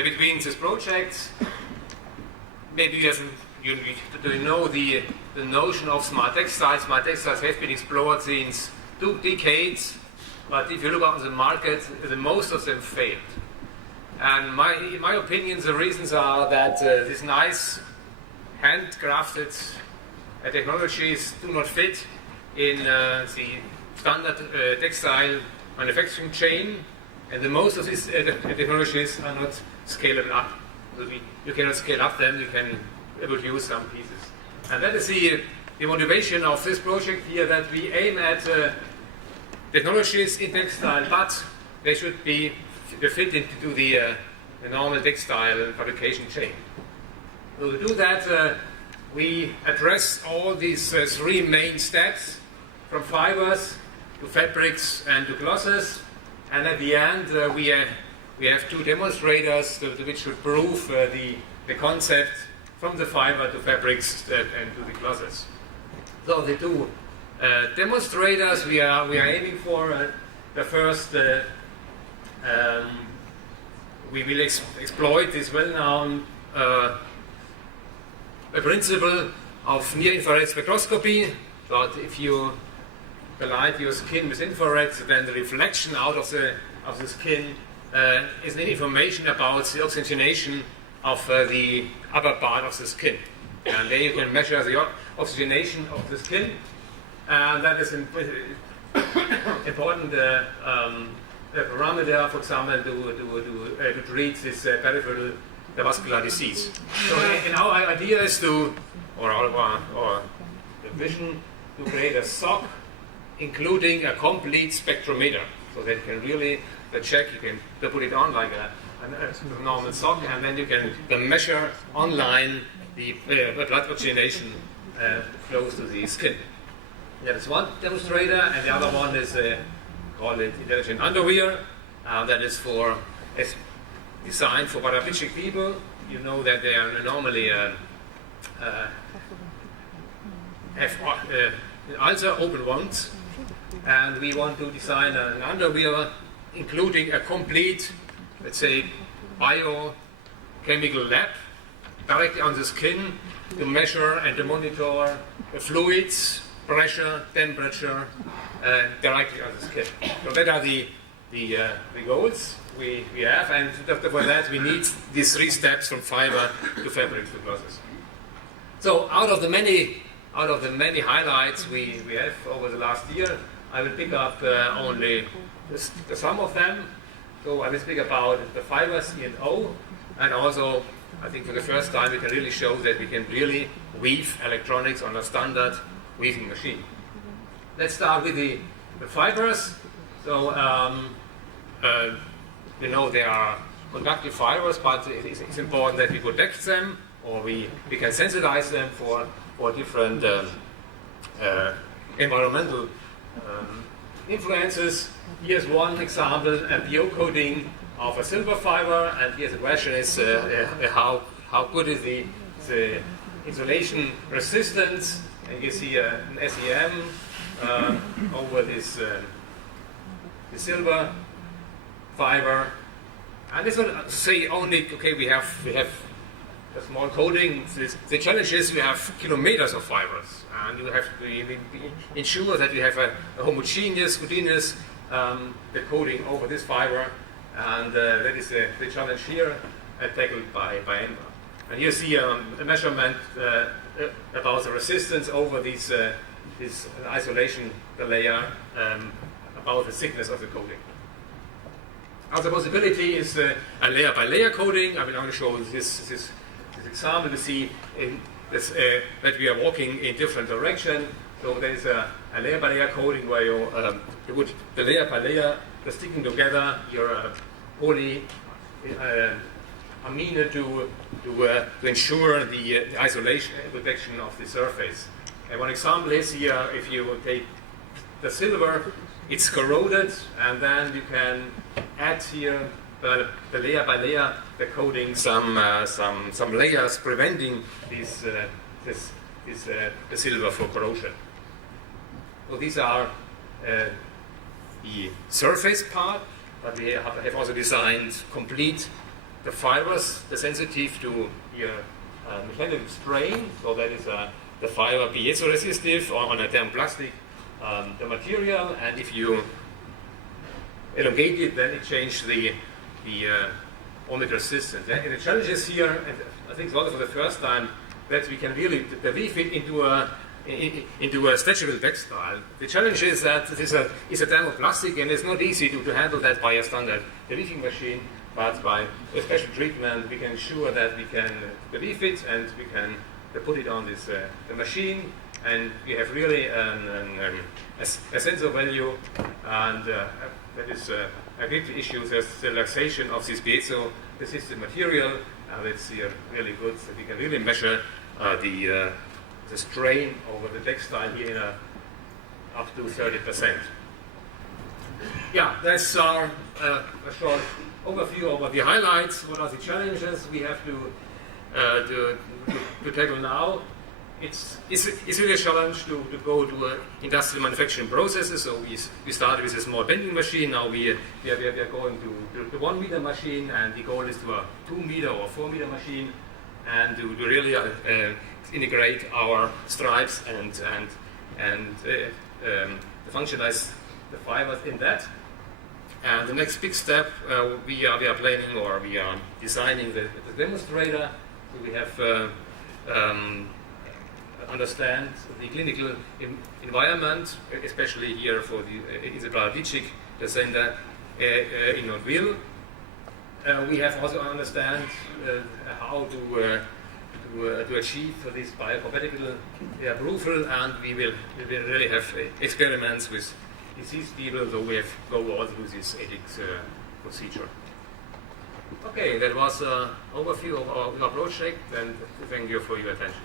between these projects. Maybe you know the notion of smart textiles. Smart textiles have been explored since 2 decades, but if you look on the market, most of them failed. And in my opinion, the reasons are that these nice handcrafted technologies do not fit in the standard textile manufacturing chain, and most of these technologies are not scalable up. So you cannot scale up them, you can produce some pieces. And that is the motivation of this project here, that we aim at technologies in textile, but they should be fit into the normal textile fabrication chain. So to do that, we address all these 3 main steps, from fibers to fabrics and to glosses. And at the end, we have 2 demonstrators which should prove the concept from the fiber to fabrics and to the glosses. So the 2 demonstrators we are aiming for, the first, we will exploit this well-known principle of near-infrared spectroscopy. But if you light your skin with infrared, then the reflection out of the skin is information about the oxygenation of the upper part of the skin. And there you can measure the oxygenation of the skin, and that is important parameter, for example, to treat this peripheral vascular disease. So in our idea is to, or our vision, to create a sock including a complete spectrometer, so that you can really check, you can put it on like a normal sock, and then you can measure online the blood oxygenation flows to the skin. That is one demonstrator, and the other one is called it intelligent underwear. That is designed for paraplegic people. You know that they are normally have ulcer open wounds, and we want to design an underwear including a complete, let's say, biochemical lab directly on the skin to measure and to monitor the fluids, pressure, temperature directly on the skin. So that are the goals we have, and for that we need these 3 steps from fiber to fabric to glosses. So out of the many highlights we have over the last year, I will pick up only some of them. So I will speak about the fibers, E&O, and also I think for the first time we can really show that we can really weave electronics on a standard weaving machine. Let's start with the fibers. So you know, they are conductive fibers, but it's important that we protect them, or we can sensitize them for different environmental influences. Here's one example, a PO coating of a silver fiber, and here's the question is how good is the insulation resistance, and you see an SEM over this the silver fiber. And this will say only, okay, we have a small coating. The challenge is we have kilometers of fibers, and you have to ensure that you have a homogeneous the coating over this fiber, and that is the challenge here tackled by EMPA. And you see a measurement about the resistance over this isolation layer, about the thickness of the coating. Other possibility is a layer by layer coating. I will only show this example to see that we are walking in different direction. So there is a layer by layer coating where you put the layer by layer, sticking together your poly amine to ensure the isolation and protection of the surface. And one example is here, if you take the silver, it's corroded, and then you can add here the layer by layer, the coating some layers preventing the silver for corrosion. So these are the surface part, but we have also designed complete the fibers, the sensitive to mechanical strain, so that is the fiber piezo-resistive or on a thermoplastic the material, and if you elongate it, then it changes the ohmmeter resistance. And the challenge is here, and I think it's also for the first time, that we can really weave it into a stretchable textile. The challenge is that it's a thermoplastic, and it's not easy to handle that by a standard weaving machine, but by a special treatment we can ensure that we can weave it and we can put it on this the machine, and we have really a sensor value, and that is a great issue. There's the relaxation of this piezo-resistant material. That's really good. So we can really measure the strain over the textile here up to 30%. Yeah, that's a short overview over the highlights. What are the challenges we have to tackle now? It's really a challenge to go to industrial manufacturing processes. So we started with a small bending machine. Now we are going to the 1 meter machine, and the goal is to a 2 meter or 4 meter machine, and to really integrate our stripes and functionalize the fibers in that. And the next big step, we are planning, or we are designing the demonstrator. So we have understand the clinical environment, especially here for in the Paraplegic Center in Nottwil. We have also understand how to achieve this biocompatible approval, and we will really have experiments with deceased people, so we have go all through this ethics procedure. Okay, that was an overview of our project, and thank you for your attention.